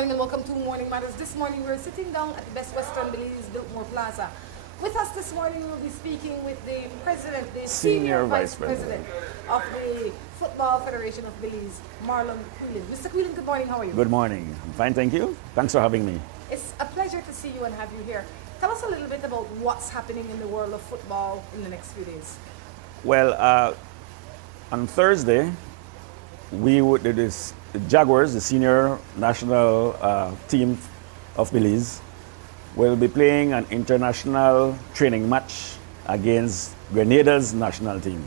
morning and welcome to Morning Matters. This morning we're sitting down at the Best Western Belize Biltmore Plaza. With us this morning we'll be speaking with the president, the senior vice president of the Football Federation of Belize, Marlon. Mr. Quillen, good morning. How are you? Good morning. I'm fine, thank you. Thanks for having me. It's a pleasure to see you and have you here. Tell us a little bit about what's happening in the world of football in the next few days. Well, on Thursday, the Jaguars, the senior national team of Belize, will be playing an international training match against Grenada's national team.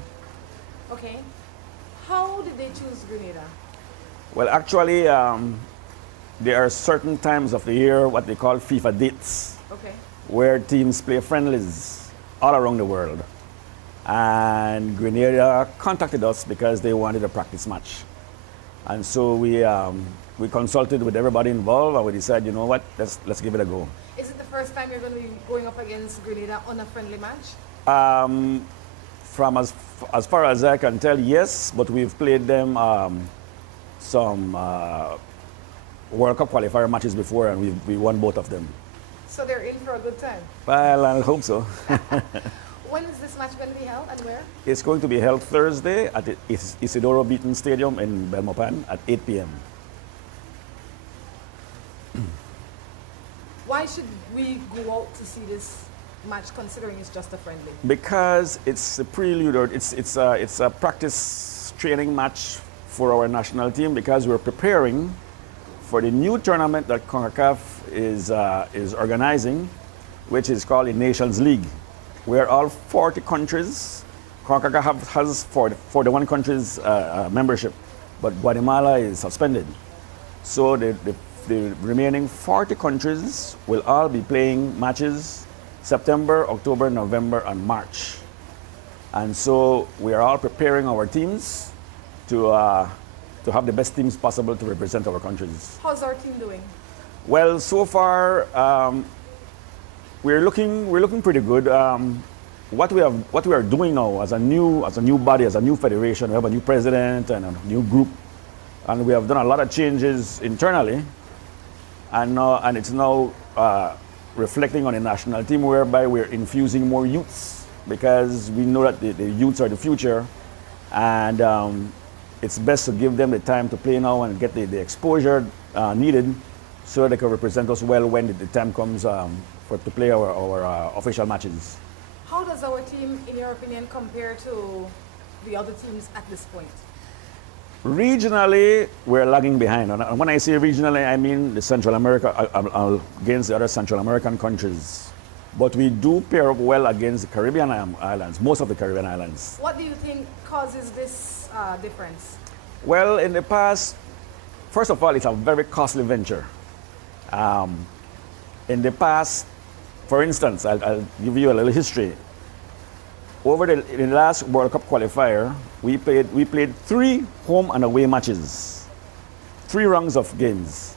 Okay. How did they choose Grenada? Well, actually, there are certain times of the year, what they call FIFA dates, Okay. where teams play friendlies all around the world. And Grenada contacted us because they wanted a practice match. And so we consulted with everybody involved and we decided, you know what, let's give it a go. Is it the first time you're going to be going up against Grenada on a friendly match? From as far as I can tell, yes, but we've played them some World Cup qualifier matches before and we won both of them. So they're in for a good time. Well, I hope so. When is this match going to be held and where? It's going to be held Thursday at the Isidoro Beaton Stadium in Belmopan at 8 p.m. Why should we go out to see this match considering it's just a friendly? Because it's a prelude, or it's a practice training match for our national team because we're preparing for the new tournament that CONCACAF is organizing, which is called the Nations League, where all 40 countries, CONCACAF has 41 countries membership, but Guatemala is suspended. So the remaining 40 countries will all be playing matches September, October, November, and March. And so we are all preparing our teams to have the best teams possible to represent our countries. How's our team doing? Well, so far we're looking pretty good. What we are doing now as a new body, as a new federation, we have a new president and a new group, and we have done a lot of changes internally, and it's now reflecting on the national team, whereby we're infusing more youths because we know that the youths are the future, and it's best to give them the time to play now and get the exposure needed so they can represent us well when the time comes to play our official matches. How does our team, in your opinion, compare to the other teams at this point? Regionally, we're lagging behind. And when I say regionally, I mean the Central America against the other Central American countries. But we do pair up well against the Caribbean islands, most of the Caribbean islands. What do you think causes this difference? Well, in the past, first of all, it's a very costly venture. In the past, for instance, I'll give you a little history. In the last World Cup qualifier, we played 3 home and away matches, 3 rounds of games,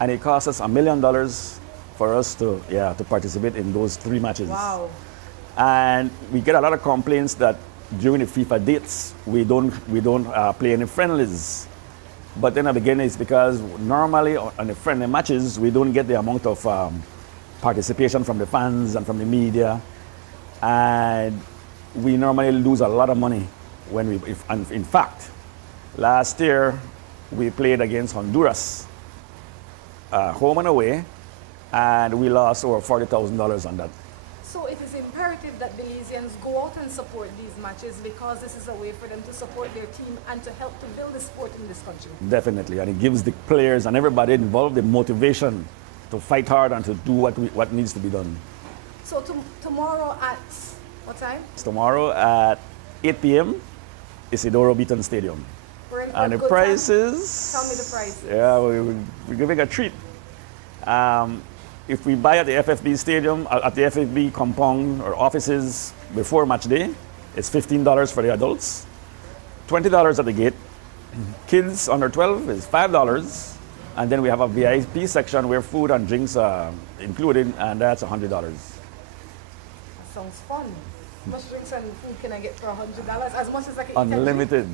and it cost us $1 million for us to participate in those 3 matches. Wow! And we get a lot of complaints that during the FIFA dates we don't play any friendlies. But then again, it's because normally on the friendly matches we don't get the amount of participation from the fans and from the media, and we normally lose a lot of money and in fact, last year we played against Honduras, home and away, and we lost over $40,000 on that. So it is imperative that Belizeans go out and support these matches because this is a way for them to support their team and to help to build the sport in this country. Definitely, and it gives the players and everybody involved the motivation to fight hard and to do what needs to be done. So tomorrow at what time? It's tomorrow at 8 p.m. Isidoro Beaton Stadium. We're in for And a the good prices... time. Tell me the prices. Yeah, we're giving a treat. If we buy at the FFB Stadium, at the FFB compound or offices before match day, it's $15 for the adults, $20 at the gate. Kids under 12 is $5. And then we have a VIP section where food and drinks are included, and that's $100. That sounds fun. How much drinks and food can I get for $100? As much as I can eat. Unlimited.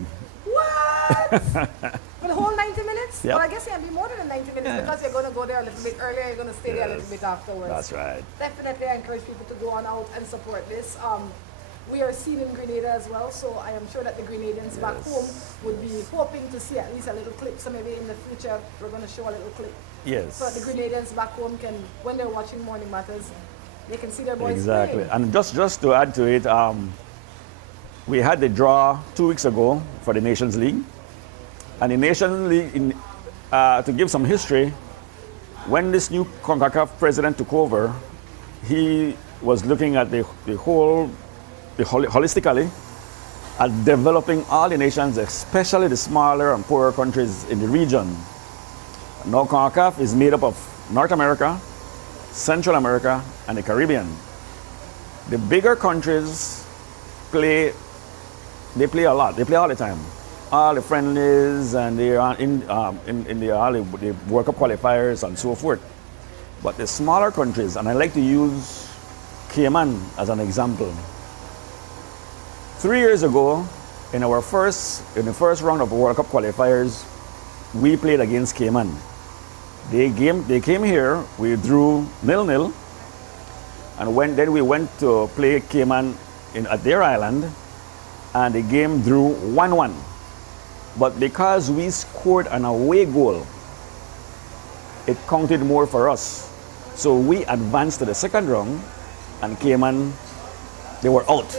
What? For the whole 90 minutes? minutes? Yep. Well, I guess it can be more than 90 minutes because you're going to go there a little bit earlier, you're going to stay there a little bit afterwards. That's right. Definitely, I encourage people to go on out and support this. We are seen in Grenada as well, so I am sure that the Grenadians back home would be hoping to see at least a little clip. So maybe in the future, we're going to show a little clip. Yes. So that the Grenadians back home can, when they're watching Morning Matters, they can see their boys Exactly. playing. And just to add to it, we had the draw 2 weeks ago for the Nations League. And the Nations League, to give some history, when this new CONCACAF president took over, he was looking at holistically at developing all the nations, especially the smaller and poorer countries in the region. Now CONCACAF is made up of North America, Central America, and the Caribbean. The bigger countries play a lot. They play all the time. All the friendlies and they are in all the World Cup qualifiers and so forth. But the smaller countries, and I like to use Cayman as an example. 3 years ago, in the first round of World Cup qualifiers, we played against Cayman. They came here, we drew 0-0, and then we went to play Cayman at their island, and the game drew 1-1. But because we scored an away goal, it counted more for us. So we advanced to the second round, and Cayman, they were out.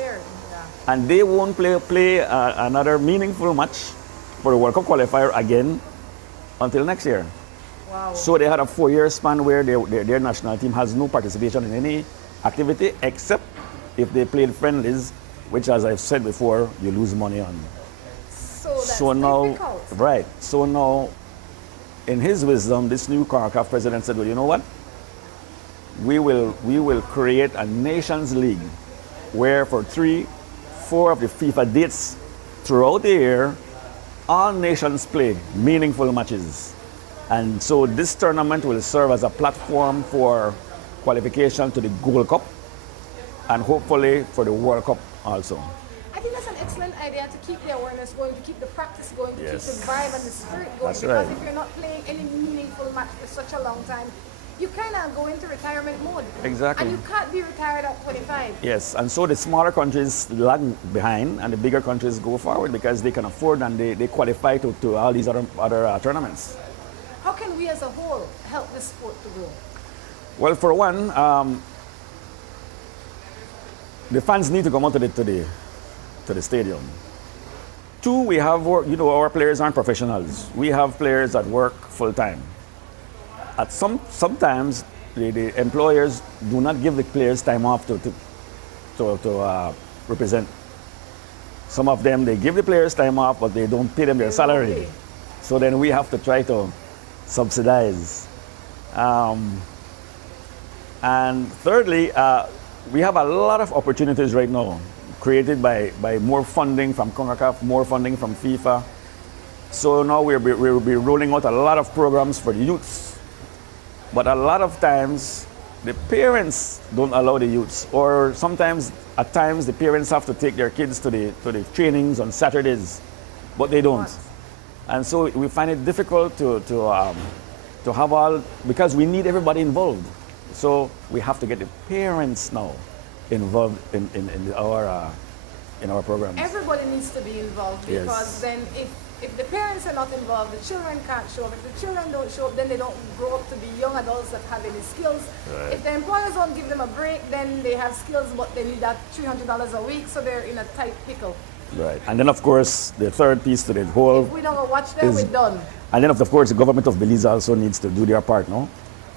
And they won't play another meaningful match for the World Cup qualifier again until next year. Wow. So they had a 4-year span where their national team has no participation in any activity except if they played friendlies, which, as I've said before, you lose money on. So that's difficult. Right. So now, in his wisdom, this new CONCACAF president said, well, you know what? We will create a Nations League where for 3-4 of the FIFA dates throughout the year, all nations play meaningful matches. And so this tournament will serve as a platform for qualification to the Gold Cup and hopefully for the World Cup also. I think that's an excellent idea to keep the awareness going, to keep the practice going, to keep the vibe and the spirit going. That's because right. if you're not playing any meaningful match for such a long time, you kind of go into retirement mode. Exactly. And you can't be retired at 25. Yes, and so the smaller countries lag behind and the bigger countries go forward because they can afford and they qualify to all these other tournaments. How can we as a whole help this sport to grow? Well, for one, the fans need to come out to the stadium. 2, we have our players aren't professionals. We have players that work full time. At sometimes the employers do not give the players time off to represent. Some of them, they give the players time off, but they don't pay them their salary. So then we have to try to subsidize. And thirdly, we have a lot of opportunities right now created by more funding from CONCACAF, more funding from FIFA. So now we'll be rolling out a lot of programs for the youths. But a lot of times, the parents don't allow the youths, or sometimes, at times, the parents have to take their kids to the trainings on Saturdays, but they don't. And so we find it difficult to have all, because we need everybody involved. So we have to get the parents now involved in our programs. Everybody needs to be involved because then if the parents are not involved, the children can't show up. If the children don't show up, then they don't grow up to be young adults that have any skills. Right. If the employers don't give them a break, then they have skills, but they need that $300 a week, so they're in a tight pickle. Right. And then, of course, the third piece to the whole... If we don't go watch them, we're done. And then, of course, the government of Belize also needs to do their part, no?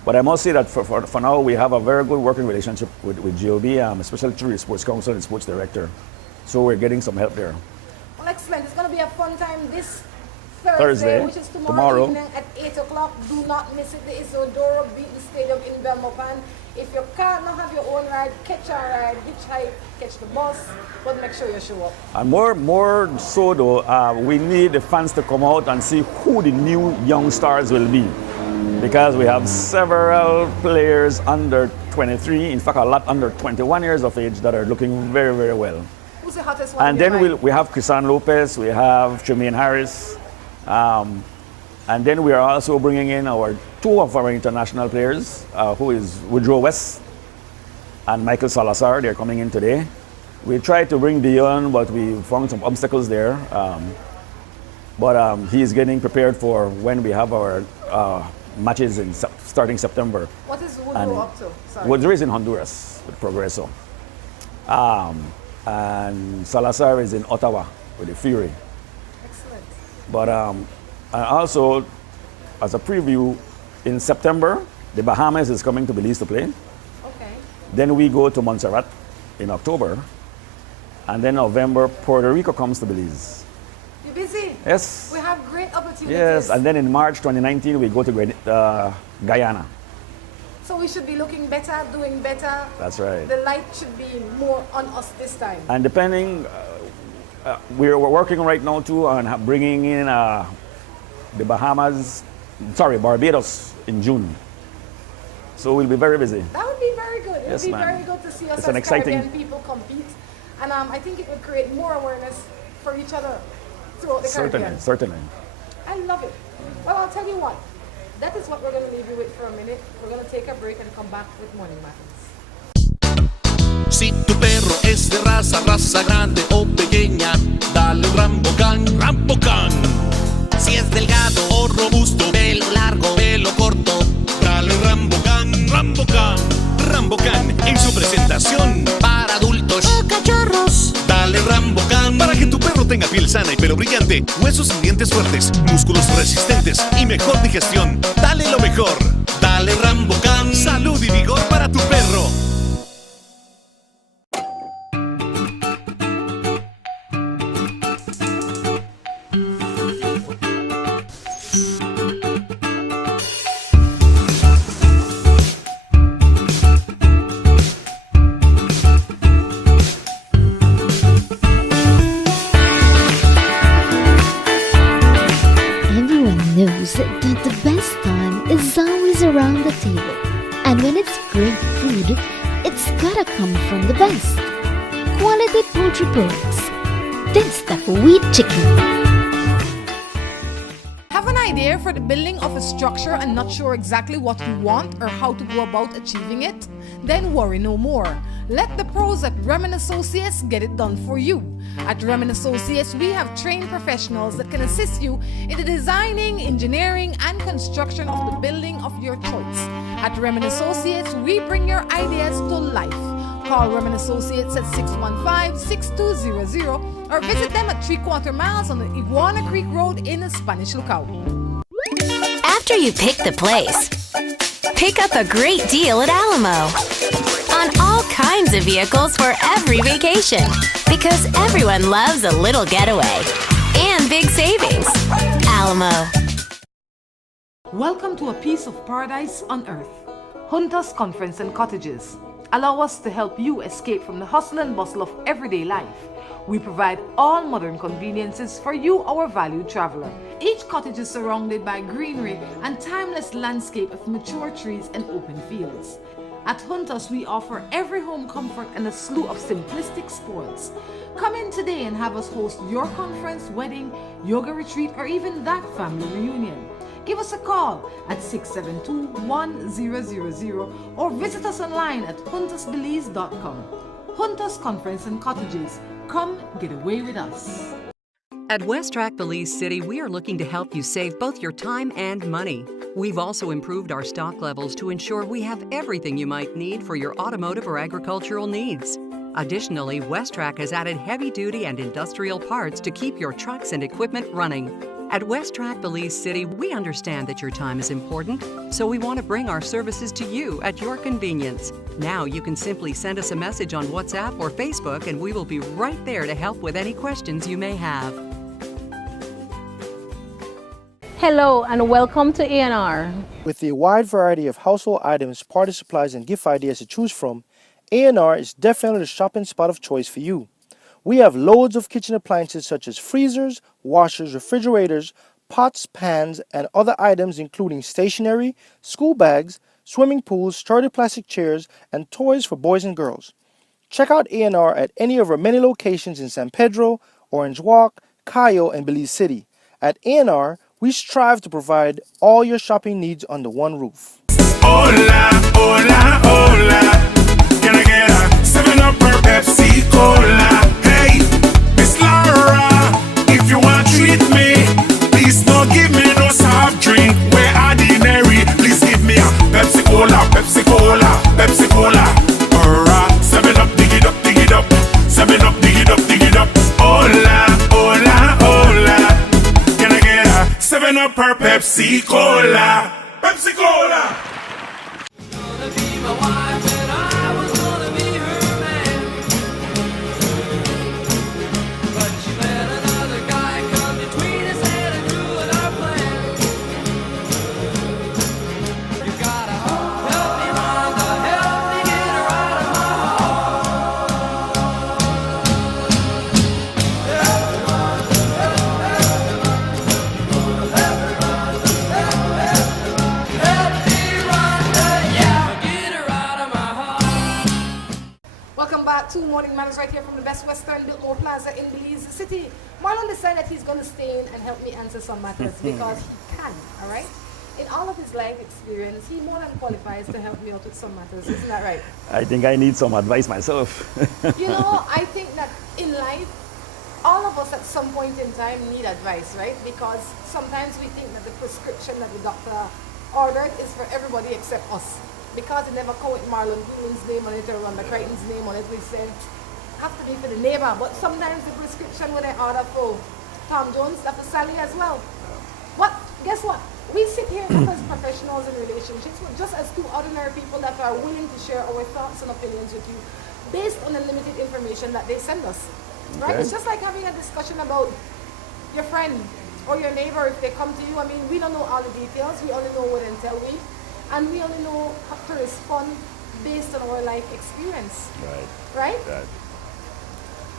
But I must say that for now, we have a very good working relationship with GOB, especially through the Sports Council and Sports Director. So we're getting some help there. Well, excellent. It's going to be a fun time this Thursday, which is tomorrow evening at 8 o'clock. Do not miss it. The Isidoro Beaton Stadium in Belmopan. If you can't not have your own ride, catch a ride, hitchhike, catch the bus, but make sure you show up. And more so though, we need the fans to come out and see who the new young stars will be. Because we have several players under 23, in fact a lot under 21 years of age that are looking very, very well. Who's the hottest one? And then we have Crichton Lopez, we have Tremaine Harris. And then we are also bringing in two of our international players, who is Woodrow West and Michael Salazar. They're coming in today. We tried to bring Dion, but we found some obstacles there. But he's getting prepared for when we have our matches starting September. What is Woodrow up to? Sorry. Woodrow is in Honduras with Progreso. And Salazar is in Ottawa with the Fury. Excellent. But and also, as a preview, in September, the Bahamas is coming to Belize to play. Okay. Then we go to Montserrat in October. And then November, Puerto Rico comes to Belize. You're busy? Yes. We have great opportunities. Yes, and then in March 2019, we go to Guyana. So we should be looking better, doing better. That's right. The light should be more on us this time. And depending, we're working right now too on bringing in the Barbados in June. So we'll be very busy. That would be very good. It Yes, would be ma'am. very good to see us It's an as exciting- Caribbean people compete. And I think it would create more awareness for each other throughout the Caribbean. Certainly. I love it. Well, I'll tell you what. That is what we're going to leave you with for a minute. We're going to take a break and come back with Morning Matters. Si tu perro es de raza grande o pequeña, dale Rambocan, Rambocan. Si es delgado o robusto, pelo largo, pelo corto, dale Rambocan, Rambocan. Rambocan en su presentación para adultos o cachorros. Dale Rambocan para que tu perro tenga piel sana y pelo brillante, huesos y dientes fuertes, músculos resistentes y mejor digestión. Dale lo mejor. Dale Rambocan. Salud y vigor para tu perro. Knows that the best time is always around the table. And when it's great food, it's gotta come from the best. Quality poultry products. That's the wheat chicken. Have an idea for the building of a structure and not sure exactly what you want or how to go about achieving it? Then worry no more. Let the pros at Remen Associates get it done for you. At Remen Associates, we have trained professionals that can assist you in the designing, engineering, and construction of the building of your choice. At Remen Associates, we bring your ideas to life. Call Remen Associates at 615-6200 or visit them at 3/4 miles on the Iguana Creek Road in the Spanish Lookout. After you pick the place, pick up a great deal at Alamo on all kinds of vehicles for every vacation, because everyone loves a little getaway and big savings. Alamo. Welcome to a piece of paradise on earth. Juntas Conference and Cottages. Allow us to help you escape from the hustle and bustle of everyday life. We provide all modern conveniences for you, our valued traveler. Each cottage is surrounded by greenery and timeless landscape of mature trees and open fields. At Juntas, we offer every home comfort and a slew of simplistic spoils. Come in today and have us host your conference, wedding, yoga retreat, or even that family reunion. Give us a call at 672-1000 or visit us online at juntasbelize.com. Juntas Conference and Cottages. Come get away with us. At WestTrack Belize City, we are looking to help you save both your time and money. We've also improved our stock levels to ensure we have everything you might need for your automotive or agricultural needs. Additionally, WestTrack has added heavy-duty and industrial parts to keep your trucks and equipment running. At WestTrack Belize City, we understand that your time is important, so we want to bring our services to you at your convenience. Now you can simply send us a message on WhatsApp or Facebook, and we will be right there to help with any questions you may have. Hello and welcome to A&R. With a wide variety of household items, party supplies, and gift ideas to choose from, A&R is definitely the shopping spot of choice for you. We have loads of kitchen appliances such as freezers, washers, refrigerators, pots, pans, and other items including stationery, school bags, swimming pools, sturdy plastic chairs, and toys for boys and girls. Check out A&R at any of our many locations in San Pedro, Orange Walk, Cayo, and Belize City. At A&R, We strive to provide all your shopping needs under one roof. Hola, hola, hola. Can I get a 7-Up or Pepsi Cola? Hey, Miss Laura, if you want to treat me, please don't give me no soft drink. We're ordinary. Please give me a Pepsi Cola, Pepsi Cola, Pepsi Cola. Or a 7-Up, dig it up, dig it up. 7-Up, dig it up, dig it up. Hola, hola, hola. Can I get a 7-Up or Pepsi Cola? Pepsi Cola! Welcome back to Morning Matters right here from the Best Western Biltmore Plaza in Belize City. Marlon decided he's going to stay in and help me answer some matters because he can, all right? In all of his life experience, he more than qualifies to help me out with some matters. Isn't that right? I think I need some advice myself. You know, I think that in life, all of us at some point in time need advice, right? Because sometimes we think that the prescription that the doctor ordered is for everybody except us. Because it never come with Marlon Green's name on it or Rhonda Crichton's name on it, we said, have to be for the neighbor. But sometimes the prescription when I order for Tom Jones, that's for Sally as well. What? Guess what? We sit here not as professionals in relationships, but just as two ordinary people that are willing to share our thoughts and opinions with you based on the limited information that they send us. Right? Okay. It's just like having a discussion about your friend or your neighbor if they come to you. I mean, we don't know all the details. We only know what until we. And we only know how to respond based on our life experience. Right. Right? Right.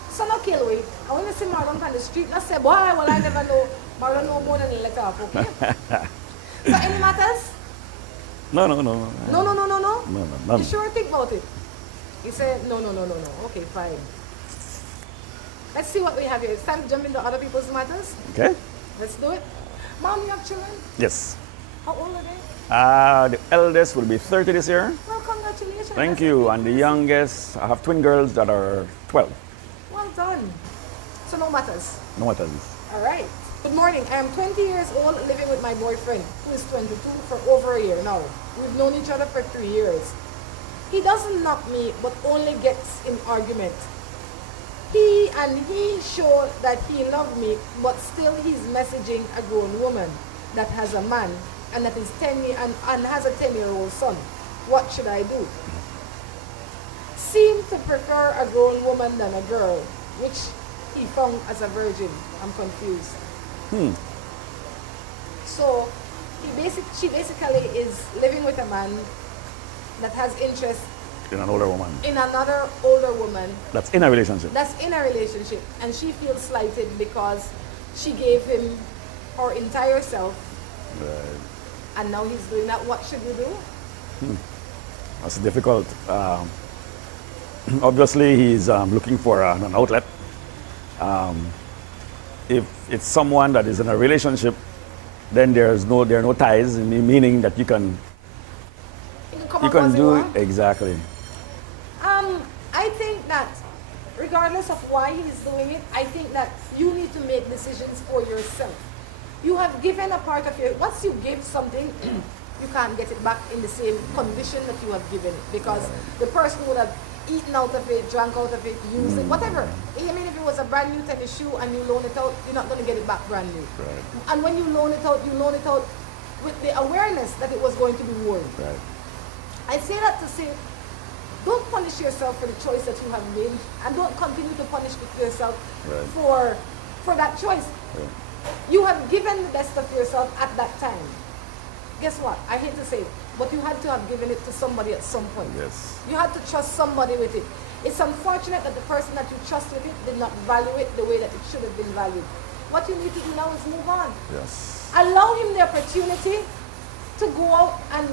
So no kill we. And when you see Marlon on the street, not say, boy, well, I never know. Marlon know more than a letter off, okay? So any matters? No. No. No. You sure think about it? He said, no. Okay, fine. Let's see what we have here. It's time to jump into other people's matters. Okay. Let's do it. Mom, you have children? Yes. How old are they? The eldest will be 30 this year. Well, congratulations. Thank That's you. a And the big youngest, I have twin girls that are 12. Well done. So no matters. No matter. All right. Good morning. I am 20 years old, living with my boyfriend, who is 22, for over a year now. We've known each other for 3 years. He doesn't knock me, but only gets in argument. He showed that he loved me, but still he's messaging a grown woman that has a man and that is 10 year and has a 10-year-old son. What should I do? Seem to prefer a grown woman than a girl, which he found as a virgin. I'm confused. So she basically is living with a man that has interest In an older woman. in another older woman That's in a relationship. that's in a relationship, and she feels slighted because she gave him her entire self, Right. and now he's doing that. What should we do? That's difficult. Obviously, he's looking for an outlet. If it's someone that is in a relationship, then there are no ties, meaning that you can Come you up can as do you are. exactly. I think that regardless of why he's doing it, I think that you need to make decisions for yourself. You have given a part of your, once you give something, you can't get it back in the same condition that you have given it, because the person would have eaten out of it, drank out of it, used it, whatever. I mean, if it was a brand new tennis shoe and you loan it out, you're not going to get it back brand new. Right. And when you loan it out with the awareness that it was going to be worn. Right. I say that to say, don't punish yourself for the choice that you have made, and don't continue to punish yourself Right. for that choice. Right. You have given the best of yourself at that time. Guess what? I hate to say it, but you had to have given it to somebody at some point. Yes. You had to trust somebody with it. It's unfortunate that the person that you trust with it did not value it the way that it should have been valued. What you need to do now is move on. Yes. Allow him the opportunity to go out and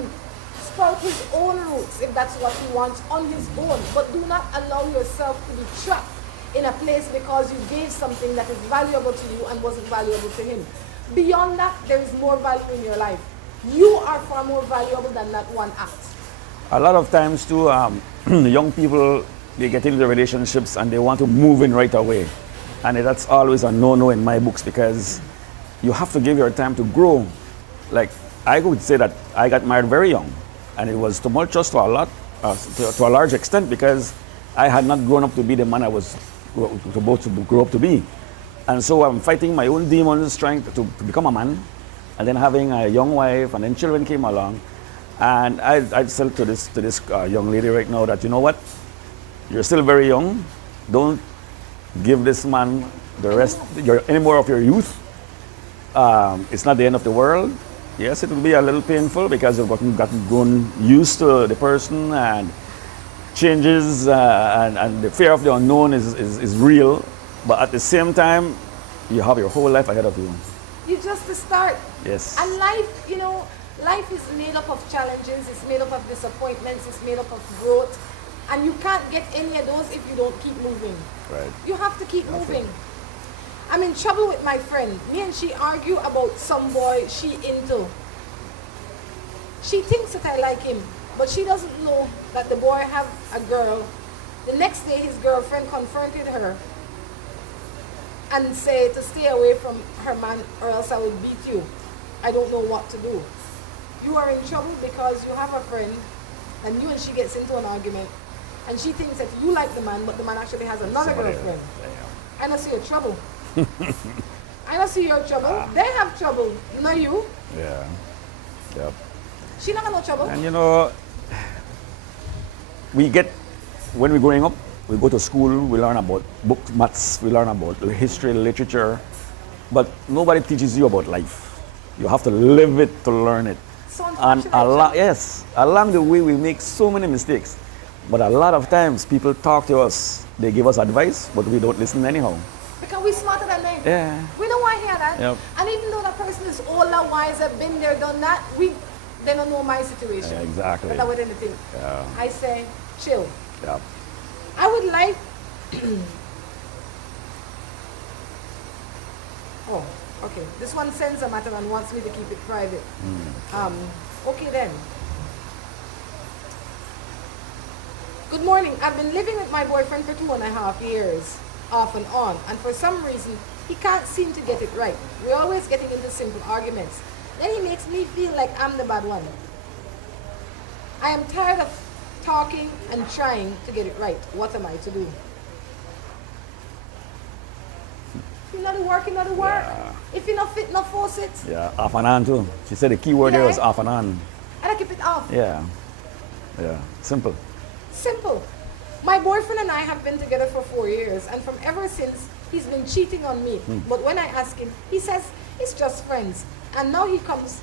sprout his own roots if that's what he wants on his own. But do not allow yourself to be trapped in a place because you gave something that is valuable to you and wasn't valuable to him. Beyond that, there is more value in your life. You are far more valuable than that one act. A lot of times too, young people, they get into relationships and they want to move in right away. And that's always a no-no in my books, because you have to give your time to grow. Like, I would say that I got married very young, and it was tumultuous to a large extent, because I had not grown up to be the man I was supposed to grow up to be. And so I'm fighting my own demons, trying to become a man, and then having a young wife, and then children came along. And I said to this young lady right now that, you know what, you're still very young. Don't give this man any more of your youth. It's not the end of the world. Yes, it will be a little painful because you've gotten grown used to the person, and changes and the fear of the unknown is real. But at the same time, you have your whole life ahead of you. You just start. Yes. And life, you know, life is made up of challenges, it's made up of disappointments, it's made up of growth. And you can't get any of those if you don't keep moving. Right. You have to keep moving. I'm in trouble with my friend. Me and she argue about some boy she into. She thinks that I like him, but she doesn't know that the boy have a girl. The next day his girlfriend confronted her and said to stay away from her man or else I will beat you. I don't know what to do. You are in trouble because you have a friend and you and she gets into an argument and she thinks that you like the man, but the man actually has another girlfriend. I don't see your trouble. I don't see your trouble. They have trouble, not you. Yeah. Yep. She not got no trouble. And you know, when we're growing up, we go to school, we learn about books, maths, we learn about history, literature, but nobody teaches you about life. You have to live it to learn it. And along the way we make so many mistakes. But a lot of times people talk to us, they give us advice, but we don't listen anyhow. Because we're smarter than them. Yeah. We don't want to hear that. Yep. And even though that person is older, wiser, been there, done that, they don't know my situation. Yeah, exactly. But I would anything. Yeah. I say, chill. Yeah. I would like. Oh, okay. This one sends a matter and wants me to keep it private. Okay then. Good morning. I've been living with my boyfriend for 2.5 years, off and on, and for some reason he can't seem to get it right. We're always getting into simple arguments. Then he makes me feel like I'm the bad one. I am tired of talking and trying to get it right. What am I to do? If you not do work, you not do work. Yeah. If you not fit, not force it. Yeah, off and on too. She said the key word there was off and on. And I keep it off. Yeah. Yeah. Simple. Simple. My boyfriend and I have been together for 4 years, and from ever since, he's been cheating on me. But when I ask him, he says it's just friends. And now he comes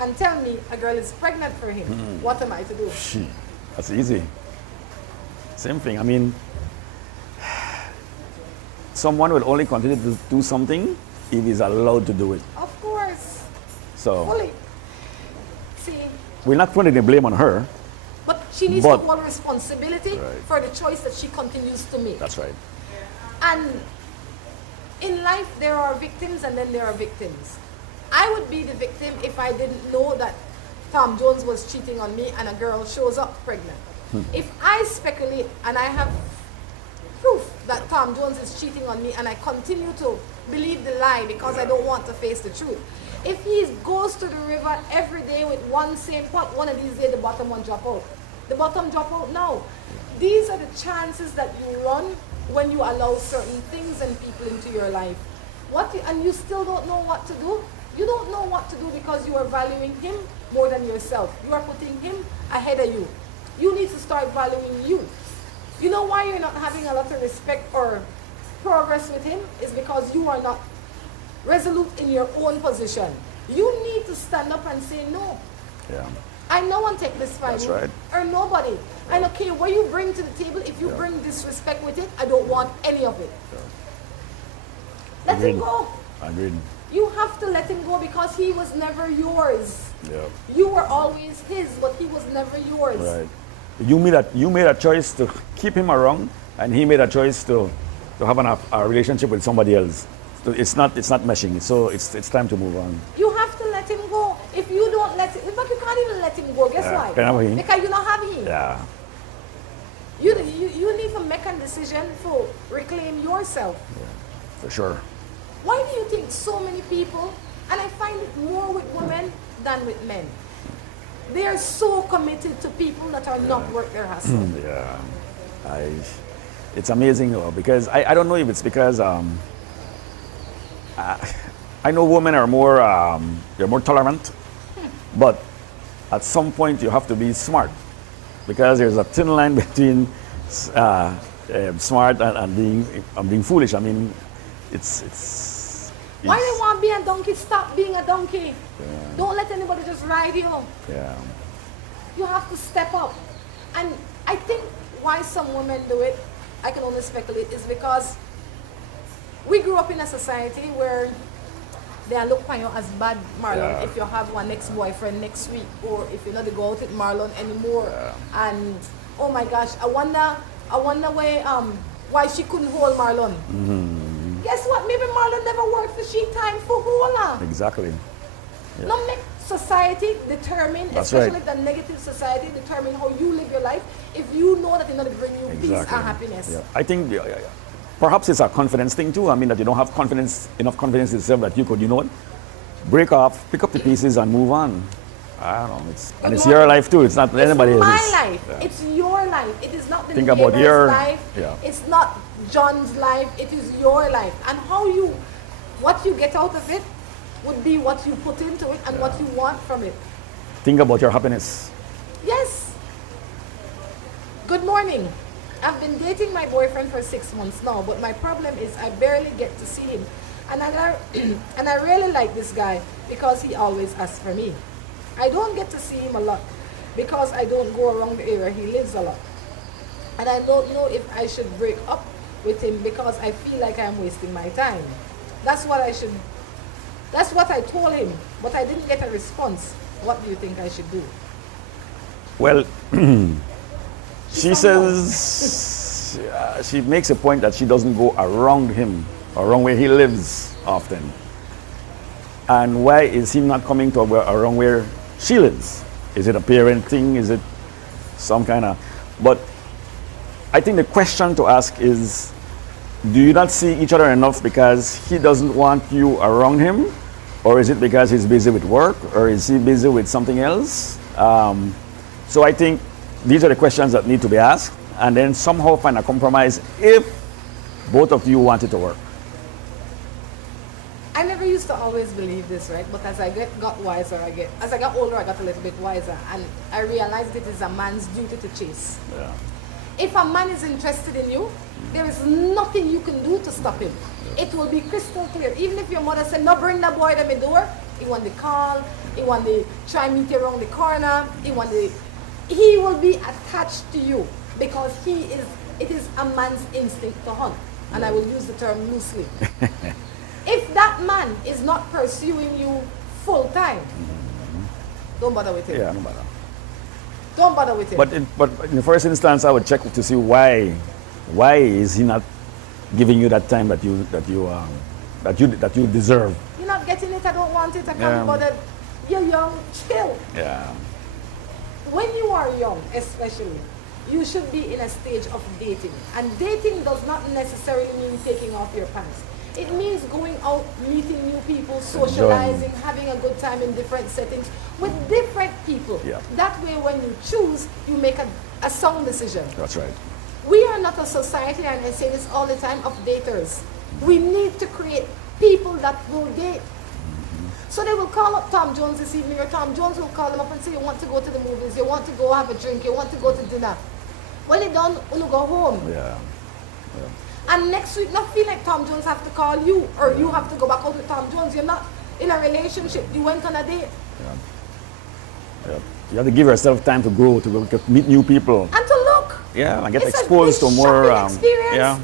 and tell me a girl is pregnant for him. What am I to do? That's easy. Same thing. I mean, someone will only continue to do something if he's allowed to do it. Of course. So Fully. See, we're not putting the blame on her. but she needs to hold responsibility for the choice that she continues to make. That's right. And in life, there are victims and then there are victims. I would be the victim if I didn't know that Tom Jones was cheating on me and a girl shows up pregnant. If I speculate and I have proof that Tom Jones is cheating on me and I continue to believe the lie because I don't want to face the truth. If he goes to the river every day with one same pot, one of these days the bottom one drop out. The bottom drop out now. These are the chances that you run when you allow certain things and people into your life. And you still don't know what to do? You don't know what to do because you are valuing him more than yourself. You are putting him ahead of you. You need to start valuing you. You know why you're not having a lot of respect or progress with him? Is because you are not resolute in your own position. You need to stand up and say no. Yeah. I no one take this fight. That's right. Or nobody. I don't care what you bring to the table. If you bring disrespect with it, I don't want any of it. Let him go. Agreed. You have to let him go because he was never yours. Yeah. You were always his, but he was never yours. Right. You made a choice to keep him around, and he made a choice to have a relationship with somebody else. it's not meshing. So it's time to move on. You have to let him go. If you don't let him, in fact, you can't even let him go. Guess why? Can't have him. Because you don't have him. Yeah. You need to make a decision to reclaim yourself. Yeah, for sure. Why do you think so many people, and I find it more with women than with men, they are so committed to people that are not worth their hustle? Yeah. It's amazing though, because I don't know if it's because I know women are more they're more tolerant, but at some point you have to be smart, because there's a thin line between smart and being foolish. I mean, it's why do you want to be a donkey? Stop being a donkey. Yeah. Don't let anybody just ride you. Yeah. You have to step up. And I think why some women do it, I can only speculate, is because we grew up in a society where they look upon you as bad, Marlon, if you have one ex-boyfriend next week, or if you're not to go out with Marlon anymore. Yeah. And oh my gosh, I wonder why she couldn't hold Marlon. Guess what? Maybe Marlon never worked for she time for hold her. Exactly. Yeah. Not make society determine, That's especially right. the negative society, determine how you live your life if you know that it's not bring you peace and happiness. Yeah. I think perhaps it's a confidence thing too. I mean, that you don't have enough confidence in yourself that you could, you know what, break off, pick up the pieces and move on. I don't know. It's your life too. It's not anybody else's. It's my life. Yeah. It's your life. It is not the Think about neighbor's life. Yeah. It's not John's life. It is your life. And what you get out of it would be what you put into it and what you want from it. Think about your happiness. Yes. Good morning. I've been dating my boyfriend for 6 months now, but my problem is I barely get to see him. And I really like this guy because he always asks for me. I don't get to see him a lot because I don't go around the area he lives a lot. And I don't know if I should break up with him because I feel like I'm wasting my time. That's what I told him, but I didn't get a response. What do you think I should do? Well, she says she makes a point that she doesn't go around him, around where he lives often. And why is he not coming to around where she lives? Is it a parent thing? Is it some kind of... But I think the question to ask is, do you not see each other enough because he doesn't want you around him? Or is it because he's busy with work? Or is he busy with something else? So I think these are the questions that need to be asked, and then somehow find a compromise if both of you want it to work. I never used to always believe this, right? But as I got wiser, as I got older, I got a little bit wiser, and I realized it is a man's duty to chase. Yeah. If a man is interested in you, there is nothing you can do to stop him. It will be crystal clear. Even if your mother said, no, bring the boy to my door, he want to call, he want to try and meet you around the corner, he will be attached to you because it is a man's instinct to hunt. And I will use the term loosely. If that man is not pursuing you full time, don't bother with him. Yeah, no matter. Don't bother with him. But in the first instance, I would check to see why is he not giving you that time that you deserve. You're not getting it. I don't want it. I can't be bothered. You're young. Chill. Yeah. When you are young, especially, you should be in a stage of dating. And dating does not necessarily mean taking off your pants. It means going out, meeting new people, socializing, having a good time in different settings with different people. Yeah. That way, when you choose, you make a sound decision. That's right. We are not a society, and I say this all the time, of daters. We need to create people that will date. So they will call up Tom Jones this evening, or Tom Jones will call them up and say, you want to go to the movies, you want to go have a drink, you want to go to dinner. When you done, you go home. Yeah. And next week, not feel like Tom Jones have to call you, or you have to go back out with Tom Jones. You're not in a relationship. You went on a date. Yeah. You have to give yourself time to grow, to meet new people. And to look. Yeah, and get It's exposed to more. Experience.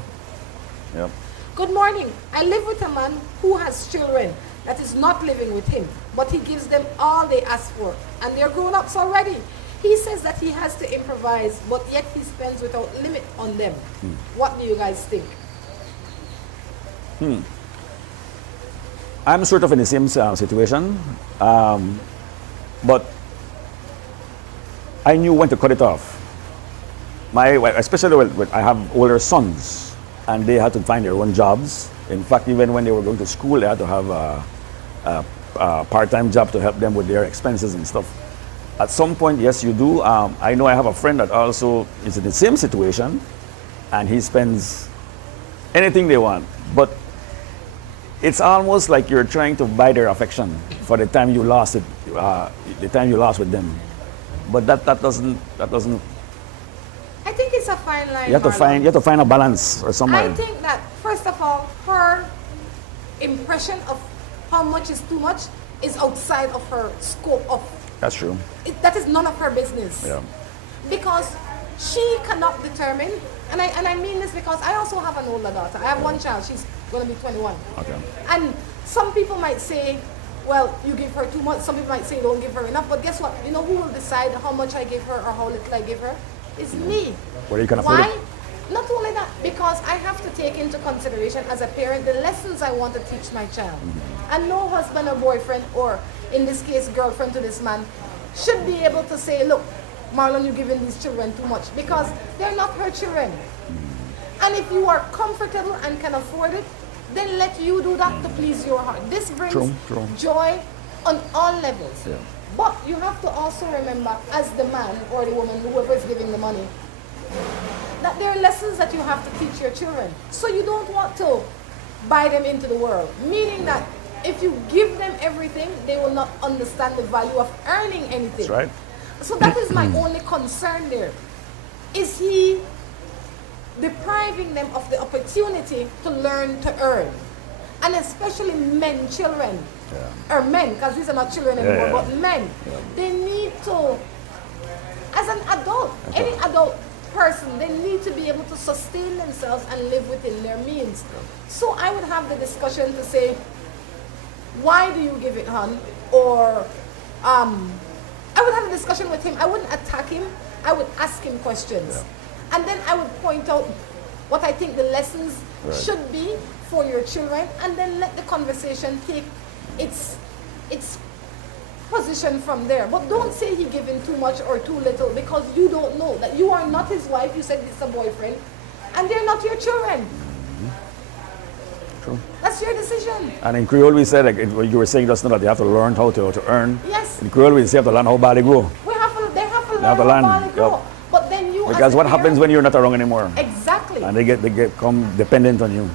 Yeah. Good morning. I live with a man who has children that is not living with him, but he gives them all they ask for, and they're grown-ups already. He says that he has to improvise, but yet he spends without limit on them. What do you guys think? I'm sort of in the same situation, but I knew when to cut it off. Especially when I have older sons, and they had to find their own jobs. In fact, even when they were going to school, they had to have a part-time job to help them with their expenses and stuff. At some point, yes, you do. I know I have a friend that also is in the same situation, and he spends anything they want. But it's almost like you're trying to buy their affection for the time you lost it, the time you lost with them. But that doesn't. I think it's a fine line. You have to find a balance or somewhere. I think that first of all, her impression of how much is too much is outside of her scope of. That's true. That is none of her business. Yeah. Because she cannot determine, and I mean this because I also have an older daughter. I have one child. She's going to be 21. Okay. And some people might say, well, you give her too much. Some people might say don't give her enough. But guess what? You know who will decide how much I give her or how little I give her? It's me. Where you can afford Why? it? Not only that, because I have to take into consideration as a parent the lessons I want to teach my child. And no husband or boyfriend, or in this case, girlfriend to this man, should be able to say, look, Marlon, you're giving these children too much, because they're not her children. And if you are comfortable and can afford it, then let you do that to please your heart. This brings True. joy on all levels. Yeah. But you have to also remember, as the man or the woman, whoever is giving the money, that there are lessons that you have to teach your children. So you don't want to buy them into the world. Meaning that if you give them everything, they will not understand the value of earning anything. That's right. So that is my only concern there. Is he depriving them of the opportunity to learn to earn? And especially men, children, or men, because these are not children anymore, but men, they need to, as an adult, any adult person, they need to be able to sustain themselves and live within their means. So I would have the discussion to say, why do you give it, hon? Or I would have a discussion with him. I wouldn't attack him. I would ask him questions. And then I would point out what I think the lessons should be for your children, and then let the conversation take its position from there. But don't say he giving too much or too little, because you don't know. That you are not his wife, you said it's a boyfriend, and they're not your children. True. That's your decision. And in Creole we said, like, you were saying just now that they have to learn how to earn. Yes. In Creole we say you have to learn how bad they grow. They have to learn have to how learn, bad they grow. yep. But then you, Because as a what parent, happens when you're not around anymore? Exactly. And they become dependent on you.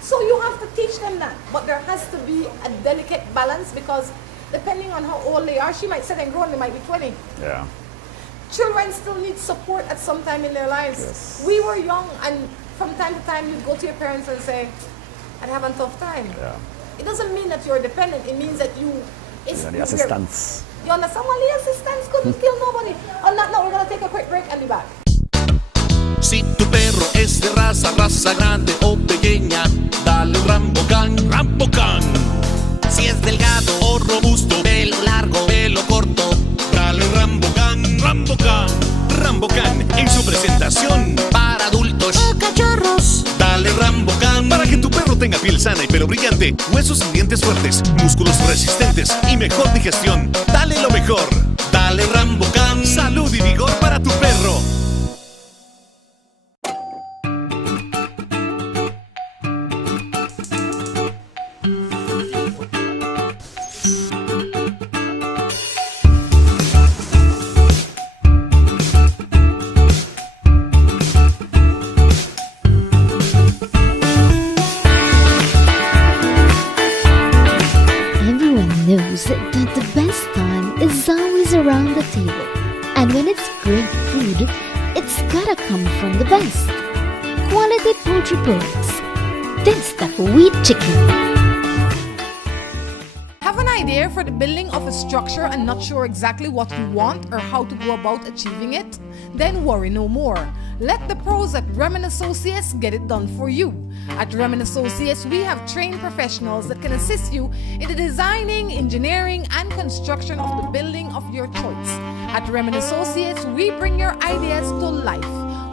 So you have to teach them that. But there has to be a delicate balance, because depending on how old they are, she might sit and grow and they might be 20. Yeah. Children still need support at some time in their lives. Yes. We were young, and from time to time you'd go to your parents and say, I'm having a tough time. Yeah. It doesn't mean that you're dependent. It means that you... Yeah, the assistance. You understand? Well, the assistance couldn't kill nobody. On that note, we're going to take a quick break and be back. Si tu perro es de raza, raza grande o pequeña, dale un Rambocan, Rambocan. Si es delgado o robusto, pelo largo, pelo corto, dale un Rambocan, Rambocan. Rambocan en su presentación para adultos o cachorros. Dale Rambocan para que tu perro tenga piel sana y pelo brillante, huesos y dientes fuertes, músculos resistentes y mejor digestión. Dale lo mejor. Dale Rambocan. Salud y vigor para tu perro. Knows that the best time is always around the table. And when it's great food, it's gotta come from the best. Quality poultry products. This the wheat chicken. Have an idea for the building of a structure and not sure exactly what you want or how to go about achieving it? Then worry no more. Let the pros at Remen Associates get it done for you. At Remen Associates, we have trained professionals that can assist you in the designing, engineering, and construction of the building of your choice. At Remen Associates, we bring your ideas to life.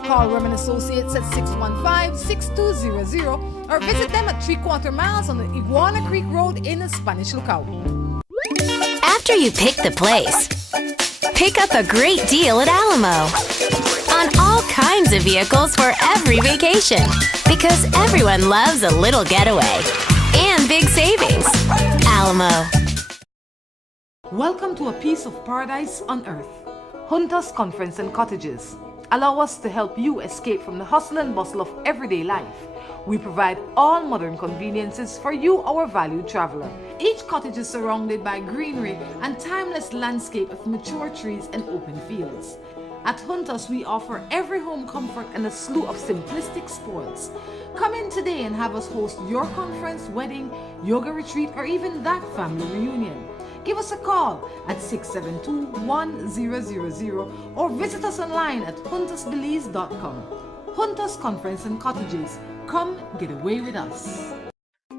Call Roman Associates at 615-6200 or visit them at 3/4 miles on the Iguana Creek Road in Spanish Lookout. After you pick the place, pick up a great deal at Alamo on all kinds of vehicles for every vacation, because everyone loves a little getaway and big savings. Alamo. Welcome to a piece of paradise on earth. Hunters Conference and Cottages. Allow us to help you escape from the hustle and bustle of everyday life. We provide all modern conveniences for you, our valued traveler. Each cottage is surrounded by greenery and timeless landscape of mature trees and open fields. At Hunters, we offer every home comfort and a slew of simplistic spoils. Come in today and have us host your conference, wedding, yoga retreat, or even that family reunion. Give us a call at 672-1000 or visit us online at huntersbelize.com. Hunters Conference and Cottages. Come get away with us.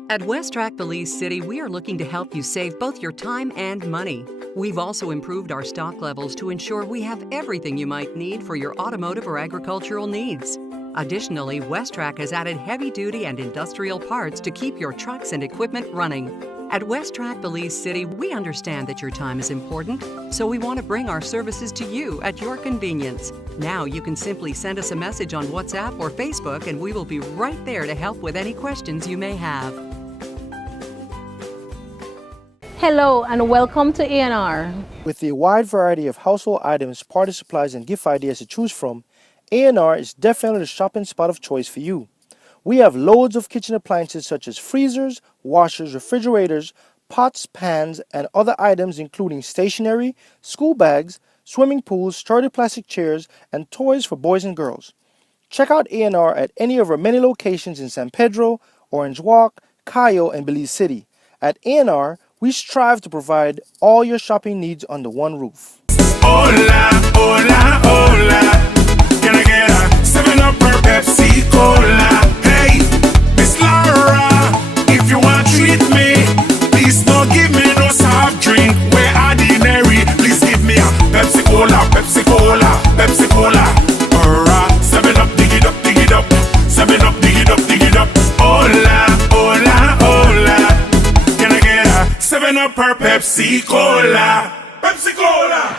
At West-Trac Belize City, we are looking to help you save both your time and money. We've also improved our stock levels to ensure we have everything you might need for your automotive or agricultural needs. Additionally, West-Trac has added heavy-duty and industrial parts to keep your trucks and equipment running. At West-Trac Belize City, we understand that your time is important, so we want to bring our services to you at your convenience. Now you can simply send us a message on WhatsApp or Facebook, and we will be right there to help with any questions you may have. Hello and welcome to A&R. With a wide variety of household items, party supplies, and gift ideas to choose from, A&R is definitely the shopping spot of choice for you. We have loads of kitchen appliances such as freezers, washers, refrigerators, pots, pans, and other items including stationery, school bags, swimming pools, sturdy plastic chairs, and toys for boys and girls. Check out A&R at any of our many locations in San Pedro, Orange Walk, Cayo, and Belize City. At A&R, we strive to provide all your shopping needs under one roof. Hola, hola, hola. Can I get a 7-Up or Pepsi Cola? Hey, Miss Laura, if you want to treat me, please don't give me no soft drink. We're ordinary. Please give me a Pepsi Cola, Pepsi Cola, Pepsi Cola. Or a 7-Up, dig it up, dig it up. 7-Up, dig it up, dig it up. Hola, hola, hola. Can I get a 7-Up or Pepsi Cola? Pepsi Cola!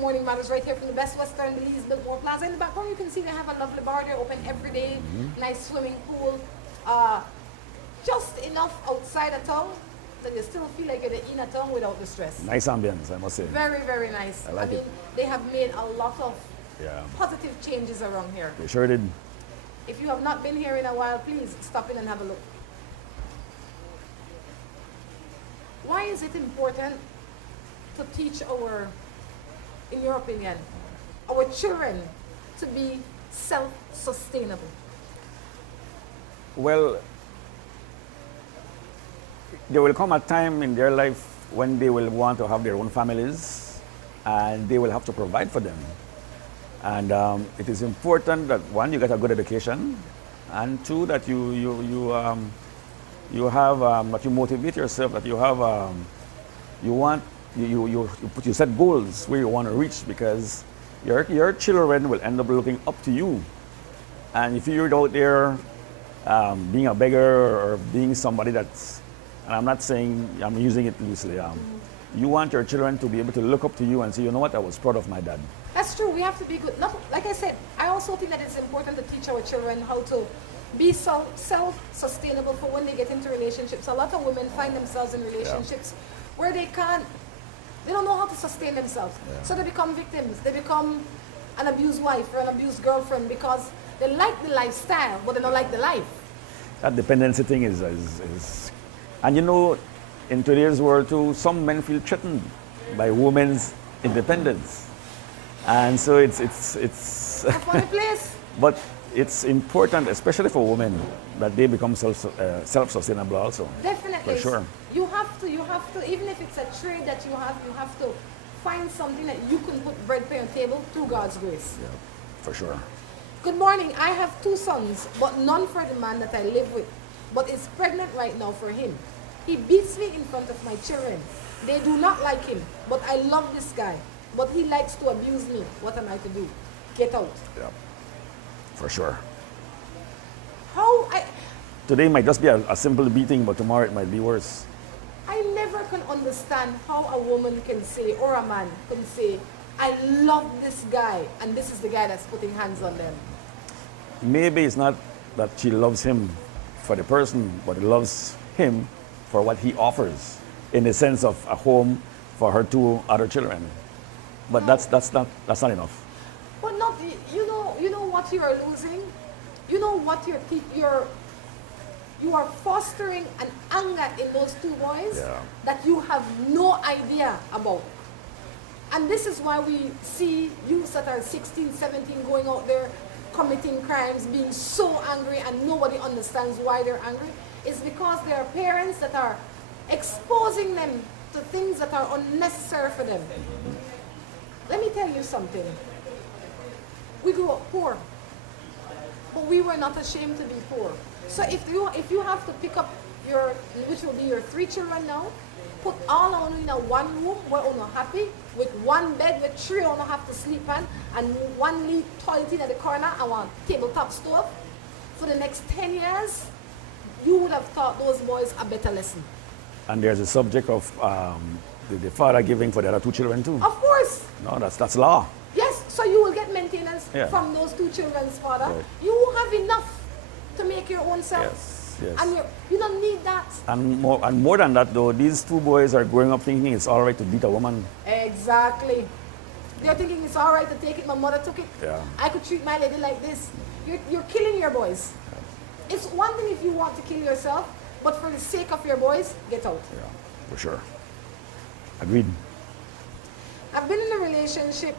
Morning Matters right here from the Best Western Belize Biltmore Plaza. In the background you can see they have a lovely bar. They're open every day. Nice swimming pool. Just enough outside a town that you still feel like you're in a town without the stress. Nice ambience, I must say. Very, very nice. I like it. They have made a lot of positive changes around here. They sure did. If you have not been here in a while, please stop in and have a look. Why is it important to teach in your opinion, our children to be self-sustainable? Well, there will come a time in their life when they will want to have their own families and they will have to provide for them. And it is important that one, you get a good education, and two, that you have that you motivate yourself, that you have you set goals where you want to reach, because your children will end up looking up to you. And if you're out there being a beggar or being somebody that's, and I'm not saying, I'm using it loosely, you want your children to be able to look up to you and say, you know what, I was proud of my dad. That's true. We have to be good. Not, like I said, I also think that it's important to teach our children how to be self-sustainable for when they get into relationships. A lot of women find themselves in relationships where they don't know how to sustain themselves. So they become victims. They become an abused wife or an abused girlfriend because they like the lifestyle, but they don't like the life. That dependency thing is and you know, in today's world too, some men feel threatened by women's independence. And so it's A funny place. but it's important, especially for women, that they become self-sustainable also. Definitely. For sure. You have to, even if it's a trade that you have to find something that you can put bread on your table through God's grace. Yeah, for sure. Good morning. I have 2 sons, but none for the man that I live with, but is pregnant right now for him. He beats me in front of my children. They do not like him, but I love this guy. But he likes to abuse me. What am I to do? Get out. Yeah, for sure. How Today might just be a simple beating, but tomorrow it might be worse. I never can understand how a woman can say, or a man can say, I love this guy, and this is the guy that's putting hands on them. Maybe it's not that she loves him for the person, but loves him for what he offers, in the sense of a home for her 2 other children. But that's not enough. But not, you know what you are losing? You know what you are fostering an anger in those 2 boys that you have no idea about. And this is why we see youths that are 16, 17 going out there committing crimes, being so angry, and nobody understands why they're angry. It's because there are parents that are exposing them to things that are unnecessary for them. Let me tell you something. We grew up poor, but we were not ashamed to be poor. So if you have to pick up your, which will be your 3 children now, put all on in a 1 room where you're not happy, with 1 bed with 3 on have to sleep on, and 1 neat toilet in the corner and 1 tabletop stove, for the next 10 years, you would have taught those boys a better lesson. And there's a subject of the father giving for the other 2 children too. Of course. No, that's law. Yes, so you will get maintenance Yeah. from those 2 children's father. Right. You have enough to make your own self. Yes. And you don't need that. And more than that, though, these 2 boys are growing up thinking it's all right to beat a woman. Exactly. They're thinking it's all right to take it. My mother took it. Yeah. I could treat my lady like this. You're killing your boys. It's one thing if you want to kill yourself, but for the sake of your boys, get out. Yeah, for sure. Agreed. I've been in a relationship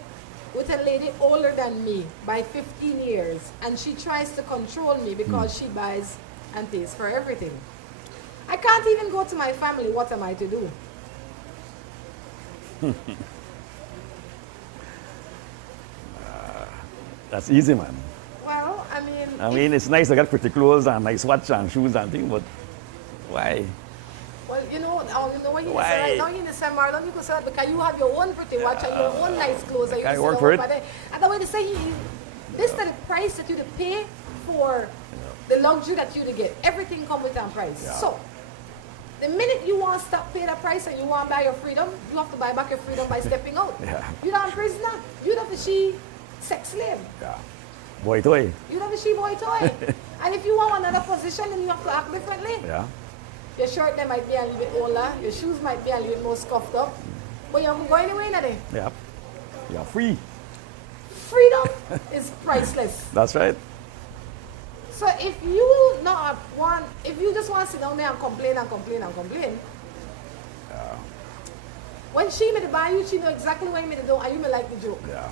with a lady older than me by 15 years, and she tries to control me because she buys and pays for everything. I can't even go to my family. What am I to do? That's easy, man. Well, I mean, it's nice to get pretty clothes and nice watch and shoes and things, but why? Well, you know what you Why? say right now, you say, Marlon, you could say that because you have your own pretty watch and your own nice clothes. And you I say, work "Oh, for it." but and the way they say, this is the price that you to pay for the luxury that you to get. Everything comes with a price. Yeah. So, the minute you want to stop paying that price and you want to buy your freedom, you have to buy back your freedom by stepping out. Yeah. You're not a prisoner. You're not a she sex slave. Yeah. Boy toy. You're not a she boy toy. And if you want another position, then you have to act differently. Yeah. Your shirt there might be a little bit older, your shoes might be a little bit more scuffed up, but you haven't go anywhere in it. Yeah. You're free. Freedom is priceless. That's right. So if you if you just want to sit down there and complain and complain and complain, when she made it buy you, she know exactly what you made it do, and you may like the joke. Yeah.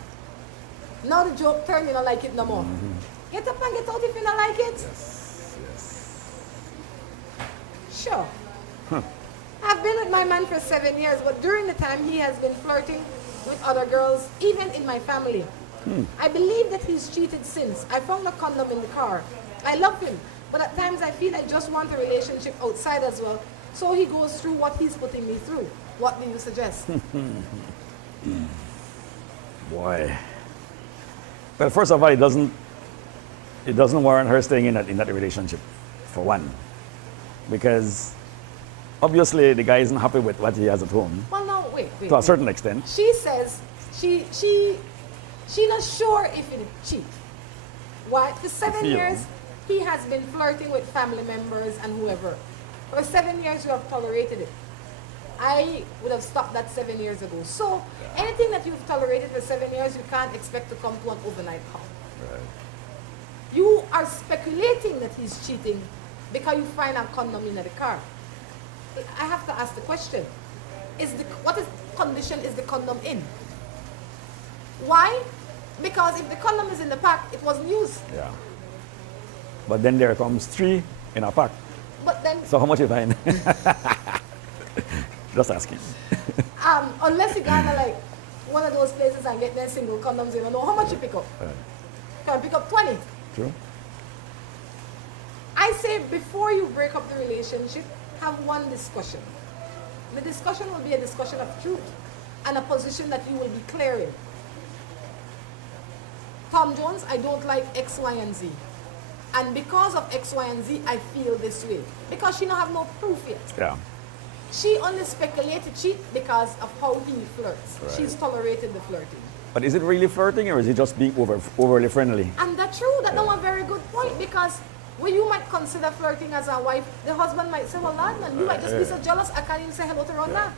Now the joke turn, you don't like it no more. Get up and get out if you don't like it. Yes. Sure. I've been with my man for 7 years, but during the time he has been flirting with other girls, even in my family. I believe that he's cheated since. I found a condom in the car. I love him, but at times I feel I just want a relationship outside as well. So he goes through what he's putting me through. What do you suggest? Boy. Well, first of all, it doesn't warrant her staying in that relationship, for one. Because obviously the guy isn't happy with what he has at home. Well, no, wait. To a certain extent. She says she's not sure if he cheat. Why? For 7 feel. years, he has been flirting with family members and whoever. For 7 years, you have tolerated it. I would have stopped that 7 years ago. So anything that you've tolerated for 7 years, you can't expect to come to an overnight calm. Right. You are speculating that he's cheating because you find a condom in the car. I have to ask the question: condition is the condom in? Why? Because if the condom is in the pack, it wasn't used. Yeah. But then there comes 3 in a pack. But then, So how much you find? Just asking. unless you kind of like one of those places and get their single condoms, you don't know how much you pick up. Can pick up 20. True. I say before you break up the relationship, have one discussion. The discussion will be a discussion of truth and a position that you will be clear in. Tom Jones, I don't like X, Y, and Z. And because of X, Y, and Z, I feel this way. Because she don't have no proof yet. Yeah. She only speculated cheat because of how he flirts. Right. She's tolerated the flirting. But is it really flirting or is it just being overly friendly? And that's true. That's a very good point because when you might consider flirting as a wife, the husband might say, well, lad, man, you might just be so jealous, I can't even say hello to Rhonda.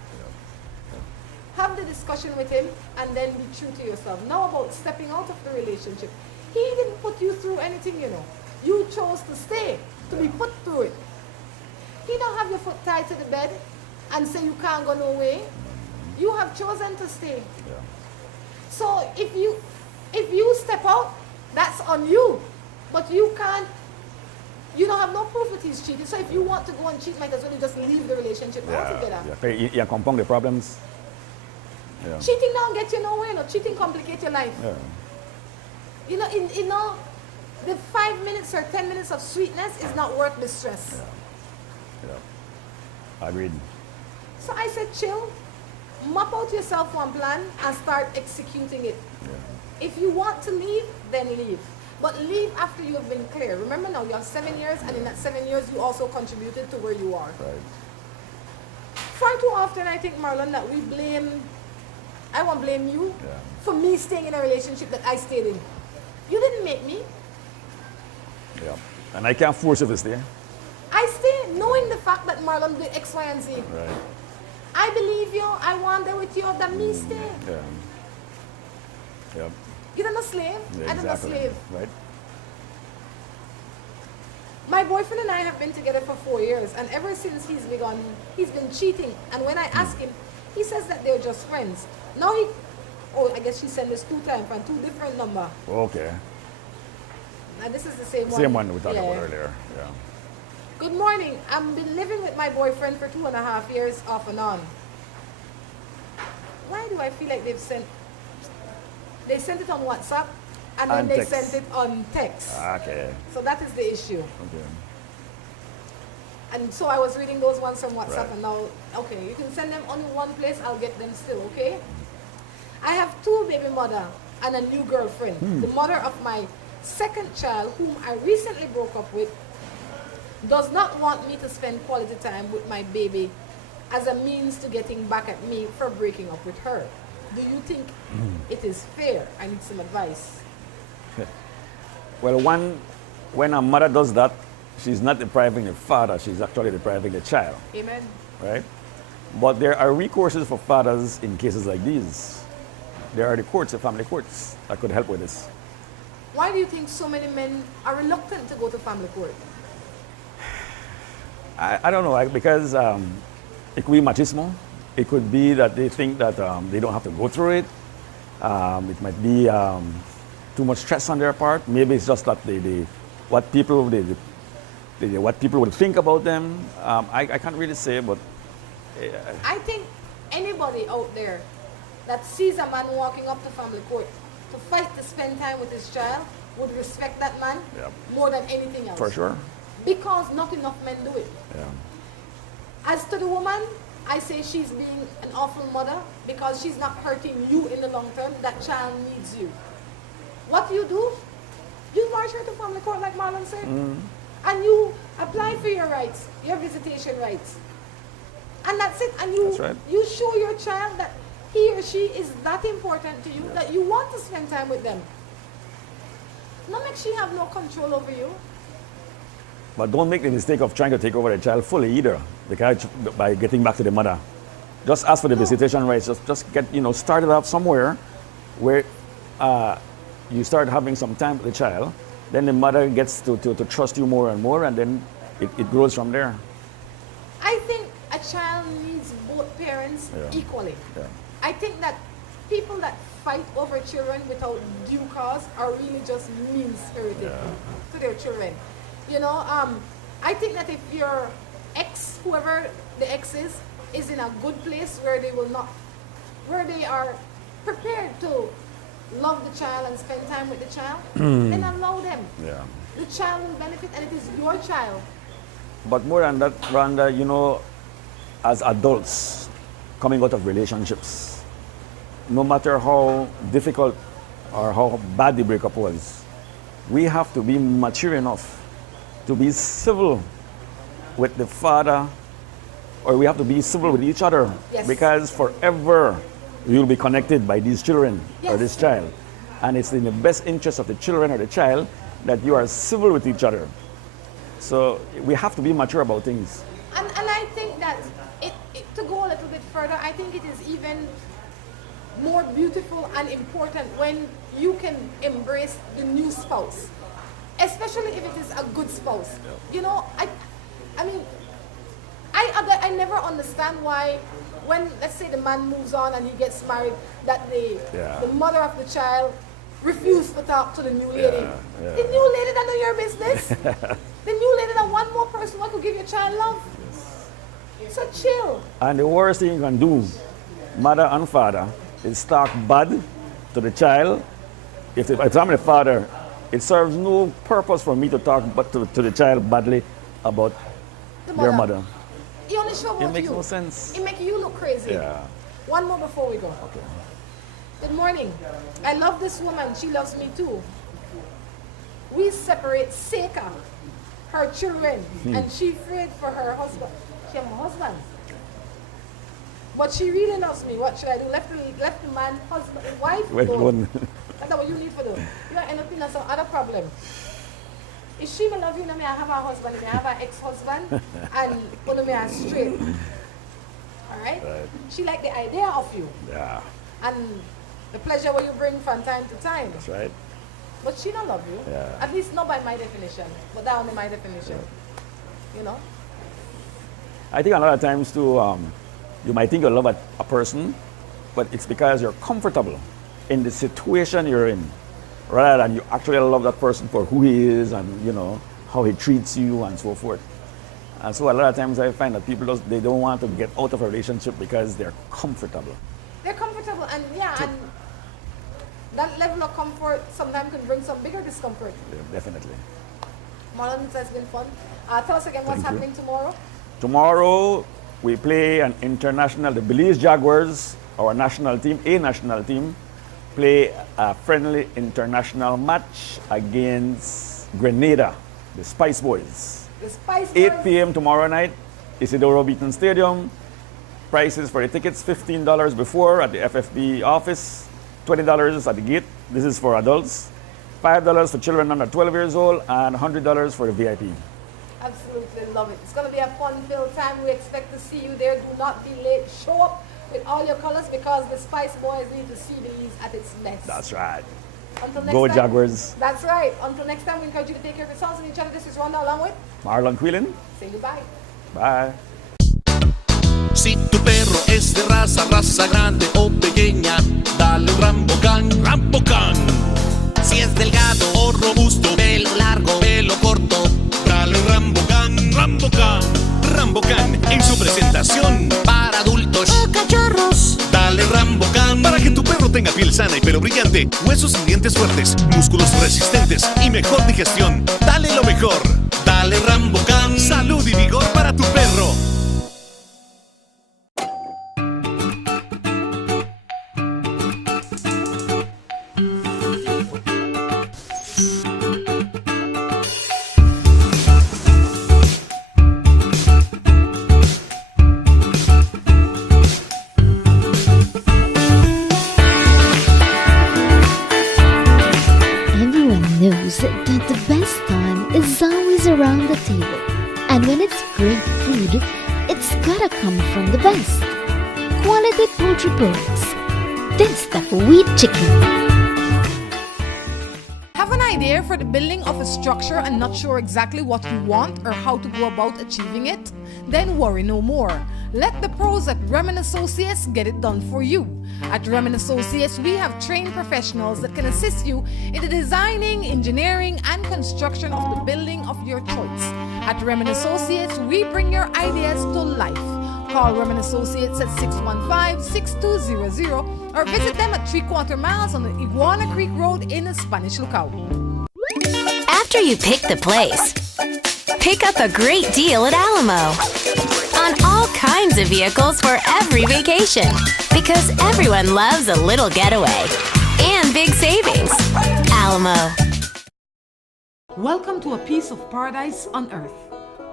Have the discussion with him and then be true to yourself. Now about stepping out of the relationship. He didn't put you through anything, you know. You chose to stay, to be put through it. He don't have your foot tied to the bed and say you can't go no way. You have chosen to stay. Yeah. So if you step out, that's on you. But you can't, you don't have no proof that he's cheating. So if you want to go and cheat, might as well you just leave the relationship altogether. Yeah. You compound the problems. Yeah. Cheating don't get you nowhere, no. Cheating complicates your life. Yeah. You know, the 5 minutes or 10 minutes of sweetness is not worth the stress. Yeah. Agreed. So I said, chill, map out yourself one plan and start executing it. Yeah. If you want to leave, then leave. But leave after you have been clear. Remember now, you have 7 years, and in that 7 years, you also contributed to where you are. Right. Far too often, I think, Marlon, that we blame, I won't blame you for me staying in a relationship that I stayed in. You didn't make me. Yeah. And I can't force you to stay. I stayed knowing the fact that Marlon did X, Y, and Z. Right. I believe you, I want there with you, that me stay. Yeah. Yeah. You're not a slave, Yeah, I'm not a exactly. slave. Right. My boyfriend and I have been together for 4 years, and ever since he's been cheating. And when I ask him, he says that they're just friends. Now I guess she sent us 2 times from 2 different numbers. Okay. And this is the same one. Same one we talked about earlier. Yeah. Good morning. I've been living with my boyfriend for 2.5 years off and on. Why do I feel like they sent it on WhatsApp and then they sent it on text? Okay. So that is the issue. Okay. And so I was reading those ones from WhatsApp, Right. and now, okay, you can send them only one place, I'll get them still, okay? I have 2 baby mother and a new girlfriend. The mother of my second child, whom I recently broke up with, does not want me to spend quality time with my baby as a means to getting back at me for breaking up with her. Do you think it is fair? I need some advice. Well, when a mother does that, she's not depriving the father, she's actually depriving the child, Amen. right? But there are recourses for fathers in cases like these. There are the courts, the family courts, that could help with this. Why do you think so many men are reluctant to go to family court? I don't know, because it could be machismo. It could be that they think that they don't have to go through it. It might be too much stress on their part. Maybe it's just that what people would think about them. I can't really say, but I think anybody out there that sees a man walking up to family court to fight to spend time with his child would respect that man more than anything else. for sure. Because not enough men do it. Yeah. As to the woman, I say she's being an awful mother because she's not hurting you in the long term. That child needs you. What you do, you march her to family court like Marlon said. And you apply for your rights, your visitation rights. And that's it. And That's right. you show your child that he or she is that important to you, that you want to spend time with them. Not make she have no control over you. But don't make the mistake of trying to take over the child fully either, because by getting back to the mother. Just ask for the visitation rights. Just get, started off somewhere where you start having some time with the child. Then the mother gets to trust you more and more, and then it grows from there. I think a child needs both parents equally. Yeah. I think that people that fight over children without due cause are really just mean-spirited to their children. You know, I think that if your ex, whoever the ex is in a good place where they are prepared to love the child and spend time with the child, then allow them. Yeah. The child will benefit, and it is your child. But more than that, Rhonda, you know, as adults coming out of relationships, no matter how difficult or how bad the breakup was, we have to be mature enough to be civil with the father, or we have to be civil with each other. Yes. Because forever you'll be connected by these children or this child. And it's in the best interest of the children or the child that you are civil with each other. So we have to be mature about things. And I think that to go a little bit further, I think it is even more beautiful and important when you can embrace the new spouse, especially if it is a good spouse. You know, I mean, I never understand why when, let's say, the man moves on and he gets married, that the mother of the child refused to talk to the new lady. The new lady that know your business. The new lady that one more person who could give your child love. So chill. And the worst thing you can do, mother and father, is talk bad to the child. If I'm the father, it serves no purpose for me to talk but to the child badly about your mother. It only shows It makes no sense. It makes you look crazy. Yeah. One more before we go. Okay. Good morning. I love this woman. She loves me too. We separate Seika, her children, and she afraid for her husband. She has a husband. But she really loves me. What should I do? Left the man, husband, wife alone. That's what you need to do. You end up in some other problem. If she will love you, I have a husband, I have an ex-husband, and one of me are straight. All right? She like the idea of you. Yeah. And the pleasure what you bring from time to time. That's right. But she don't love you. Yeah. At least not by my definition. But that only my definition. You know? I think a lot of times too, you might think you love a person, but it's because you're comfortable in the situation you're in, rather than you actually love that person for who he is and, you know, how he treats you and so forth. And so a lot of times I find that people they don't want to get out of a relationship because they're comfortable. They're comfortable, and and that level of comfort sometimes can bring some bigger discomfort. Yeah, definitely. Marlon, it has been fun. Tell us again what's happening tomorrow. Tomorrow we play an international, the Belize Jaguars, our national team, play a friendly international match against Grenada, the Spice Boys. The Spice Boys. 8 p.m. tomorrow night, Isidoro Beaton Stadium. Prices for the tickets, $15 before at the FFB office, $20 at the gate. This is for adults. $5 for children under 12 years old, and $100 for the VIP. Absolutely love it. It's going to be a fun-filled time. We expect to see you there. Do not be late. Show up with all your colors because the Spice Boys need to see Belize at its best. That's right. Until next Go time, Jaguars. That's right. Until next time, we encourage you to take care of yourselves and each other. This is Rhonda along with Marlon Quillen. Say goodbye. Bye. Si tu perro es de raza grande o pequeña, dale un Rambocan, Rambocan. Si es delgado o robusto, pelo largo, pelo corto, dale un Rambocan, Rambocan. Rambocan en su presentación para adultos o cachorros. Dale Rambocan para que tu perro tenga piel sana y pelo brillante, huesos y dientes fuertes, músculos resistentes y mejor digestión. Dale lo mejor. Dale Rambocan. Salud y vigor para tu perro. Knows that the best time is always around the table. And when it's great food, it's gotta come from the best. Quality poultry products. That's the wheat chicken. Have a nice idea for the building of a structure and not sure exactly what you want or how to go about achieving it? Then worry no more. Let the pros at Remen Associates get it done for you. At Remen Associates, we have trained professionals that can assist you in the designing, engineering, and construction of the building of your choice. At Remen Associates, we bring your ideas to life. Call Remen Associates at 615-6200 or visit them at 3/4 miles on the Iguana Creek Road in the Spanish Lookout. After you pick the place, pick up a great deal at Alamo on all kinds of vehicles for every vacation, because everyone loves a little getaway and big savings. Alamo. Welcome to a piece of paradise on earth.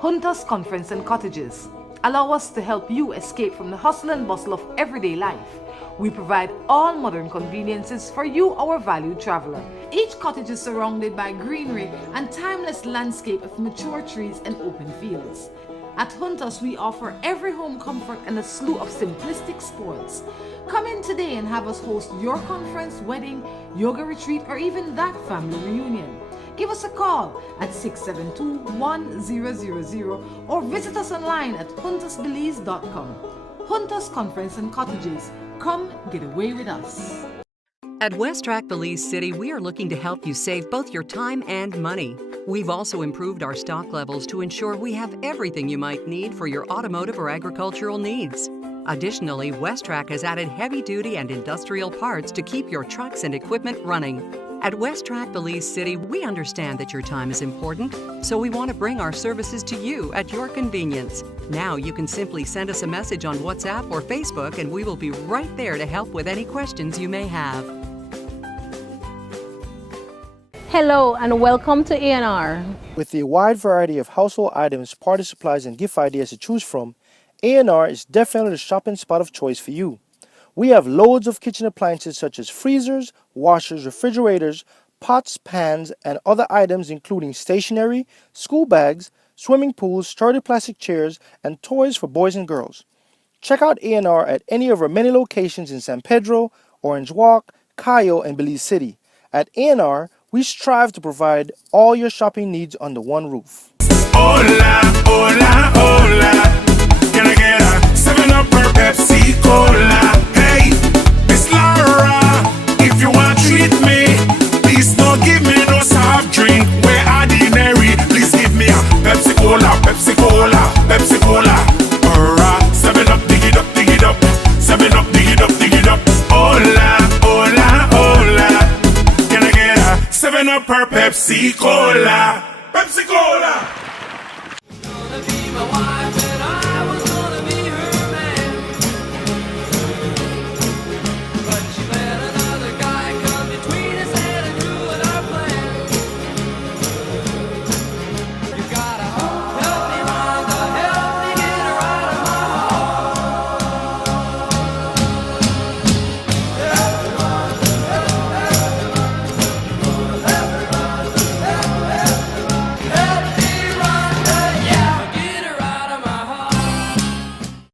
Juntas Conference and Cottages. Allow us to help you escape from the hustle and bustle of everyday life. We provide all modern conveniences for you, our valued traveler. Each cottage is surrounded by greenery and timeless landscape of mature trees and open fields. At Juntas, we offer every home comfort and a slew of simplistic spoils. Come in today and have us host your conference, wedding, yoga retreat, or even that family reunion. Give us a call at 672-1000 or visit us online at juntasbelize.com. Juntas Conference and Cottages. Come get away with us. At Westrack Belize City, we are looking to help you save both your time and money. We've also improved our stock levels to ensure we have everything you might need for your automotive or agricultural needs. Additionally, Westrack has added heavy-duty and industrial parts to keep your trucks and equipment running. At Westrack Belize City, we understand that your time is important, so we want to bring our services to you at your convenience. Now you can simply send us a message on WhatsApp or Facebook and we will be right there to help with any questions you may have. Hello and welcome to A&R. With a wide variety of household items, party supplies, and gift ideas to choose from, A&R is definitely the shopping spot of choice for you. We have loads of kitchen appliances such as freezers, washers, refrigerators, pots, pans, and other items including stationery, school bags, swimming pools, sturdy plastic chairs, and toys for boys and girls. Check out A&R at any of our many locations in San Pedro, Orange Walk, Cayo, and Belize City. At A&R, we strive to provide all your shopping needs under one roof. Hola, hola, hola. Can I get a 7-Up or Pepsi Cola? Hey, Miss Laura, if you want to treat me, please don't give me no soft drink. We're ordinary. Please give me a Pepsi Cola, Pepsi Cola, Pepsi Cola. Or a 7-Up, dig it up, dig it up. 7-Up, dig it up, dig it up. Hola, hola, hola. Can I get a 7-Up or Pepsi Cola? Pepsi Cola!